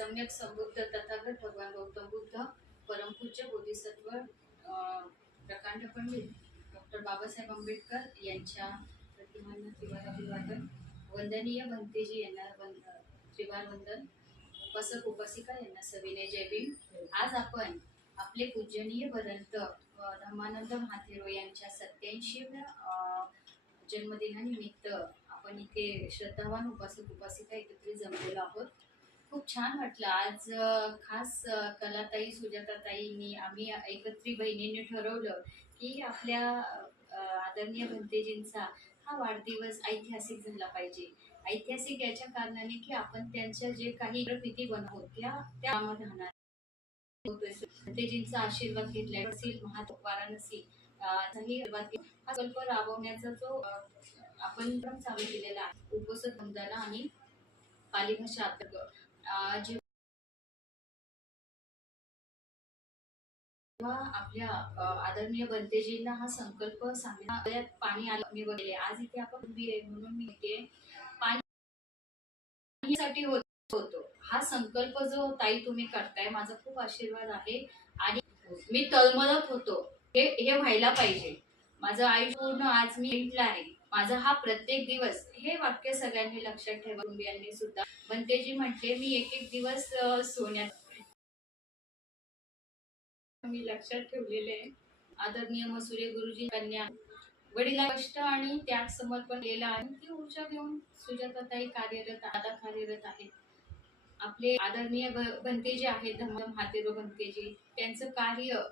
सम्यक संबुद्ध तथागत भगवान गौतम बुद्ध परमपूज्य बोधिसत्व प्रकांड पंडित डॉक्टर बाबासाहेब आंबेडकर यांच्या प्रतिमांना त्रिवार अभिवादन. वंदनीय भंतेजी यांना वंद त्रिवार वंदन. उपासक उपासिका यांना सविनय जयभीम. आज आपण आपले पूजनीय भदंत धर्मानंद महाथेरो यांच्या सत्याऐंशीव्या जन्मदिनानिमित्त आपण इथे श्रद्धावान उपासक उपासिका एकत्रित जमलेलो आहोत. खूप छान वाटलं. आज खास कलाताई सुजाताताईंनी आम्ही एकत्री बहिणींनी ठरवलं की आपल्या आदरणीय भंतेजींचा हा वाढदिवस ऐतिहासिक झाला पाहिजे. ऐतिहासिक याच्या कारणाने की आपण त्यांच्या जे काही प्रकृती बनवतो त्या त्यामध्ये राहणार भंतेजींचा आशीर्वाद घेतलाय. असेल महात वाराणसी हा कल्प राबवण्याचा जो आपण पण चालू केलेला आहे. उपसत आणि पालीभाषा भाषा जे- जेव्हा आपल्या आदरणीय बंतेजींना हा संकल्प सांगण्यात पाणी आलं मी बघले आज इथे आपण उभी आहे म्हणून मी इथे पाणी साठी होत- होतो. हा संकल्प जो ताई तुम्ही करताय माझा खूप आशीर्वाद आहे. आणि मी तळमळत होतो. हे हे व्हायला पाहिजे. माझं आयुष्य पूर्ण आज मी म्हटलं आहे. माझा हा प्रत्येक दिवस हे वाक्य सगळ्यांनी लक्षात ठेवा. कुटुंबियांनी सुद्धा. बंतेजी म्हटले मी एक एक दिवस सोन्यात मी लक्षात ठेवलेले आदरणीय मसुरे गुरुजी कन्या वडिला कष्ट आणि त्याग समर्पण केला आणि ती ऊर्जा घेऊन सुजाताताई कार्यरत आता कार्यरत आहेत. आपले आदरणीय भंतेजी आहेत धम्म हातेरो भंतेजी. त्यांचं कार्य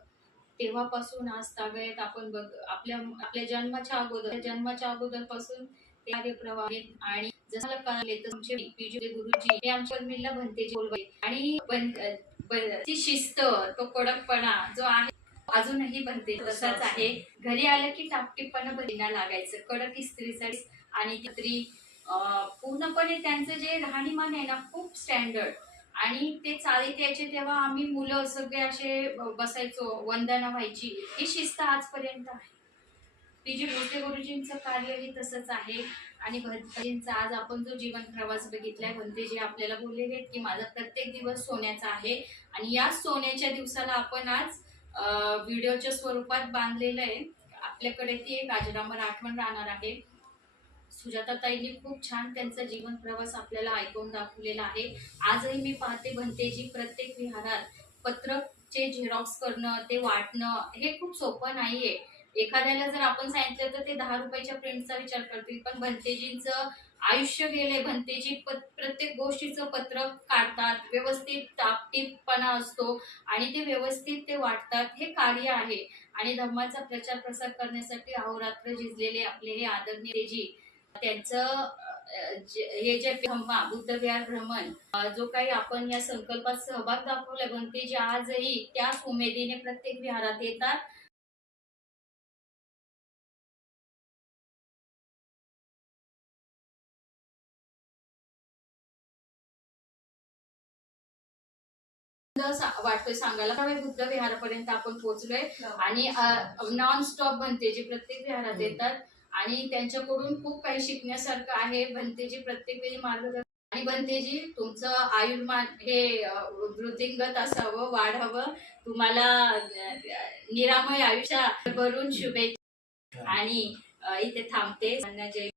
तेव्हापासून आज तागयत आपण बघ आपल्या आपल्या जन्माच्या अगोदर जन्माच्या अगोदरपासून ते कार्यप्रवाह आहेत. आणि जसं तर गुरुजी हे आमच्या मिलला भंतेजी बोलवाय आणि ती शिस्त तो कडकपणा जो आहे अजूनही बनते तसाच आहे. घरी आलं की टापटीपणा बहिणा लागायचं. कडक इस्त्रीसाठी आणि स्त्री पूर्णपणे त्यांचं जे राहणीमान आहे ना खूप स्टँडर्ड आणि ते चालीत यायचे तेव्हा आम्ही मुलं सगळे असे बसायचो वंदना व्हायची. ही शिस्त आजपर्यंत आहे. ती जी मोठे गुरुजींचं कार्य हे तसंच आहे. आणि भंतेजींचा आज आपण जो जीवन प्रवास बघितलाय भंतेजी आपल्याला बोललेले आहेत की माझा प्रत्येक दिवस सोन्याचा आहे. आणि या सोन्याच्या दिवसाला आपण आज व्हिडिओच्या स्वरूपात बांधलेलं आहे. आपल्याकडे ती एक आजरामर आठवण राहणार आहे. सुजाताताईंनी खूप छान त्यांचा जीवन प्रवास आपल्याला ऐकून दाखवलेला आहे. आजही मी पाहते भंतेजी प्रत्येक विहारात पत्रकचे झेरॉक्स करणं ते वाटणं हे खूप सोपं नाहीये. एखाद्याला जर आपण सांगितलं तर ते दहा रुपयाच्या प्रिंटचा विचार करतील. पण भंतेजींचं आयुष्य गेले भंतेजी प्रत्येक गोष्टीचं पत्रक काढतात. व्यवस्थित टापटीपणा असतो आणि ते व्यवस्थित ते वाटतात. हे कार्य आहे. आणि धम्माचा प्रचार प्रसार करण्यासाठी अहोरात्र झिजलेले आपले हे आदरणीयजी त्यांचं जे- हे जे धम्मा बुद्ध विहार भ्रमण जो काही आपण या संकल्पात सहभाग दाखवला भंतेजी आजही त्याच उमेदीने प्रत्येक विहारात येतात. वाटतोय सांगायला बुद्ध विहारापर्यंत आपण पोहोचलोय. आणि नॉन स्टॉप भंतेजी प्रत्येक विहारात येतात. आणि त्यांच्याकडून खूप काही शिकण्यासारखं आहे. भंतेजी प्रत्येक वेळी मार्गदर्शन आणि भंतेजी तुमचं आयुर्मान हे वृद्धिंगत असावं वाढावं. तुम्हाला निरामय आयुष्य भरून शुभेच्छा. आणि इथे थांबते. जय